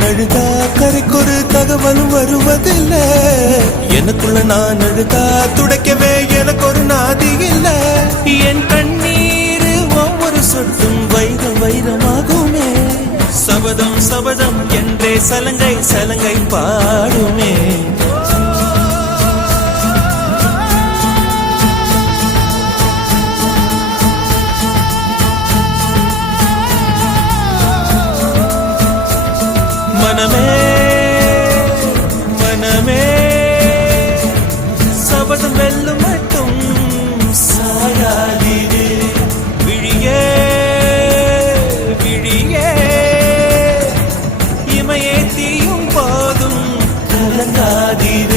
அழுதா கரைக்கொரு தகவலும் வருவதில்லை. எனக்குள்ள நான் அழுதா துடைக்கவே எனக்கு ஒரு நாதி இல்லை. என் கண்ணீர் ஒவ்வொரு சொட்டும் வைரம் வைரமாகுமே. சபதம் சபதம் என்றே சலங்கை சலங்கை பாடுமே. மனமே மனமே சபதம் வெல்லும் மட்டும் சாயாதீரே. விழியே விழியே இமையே தீயும் போதும் கலங்காதீரே.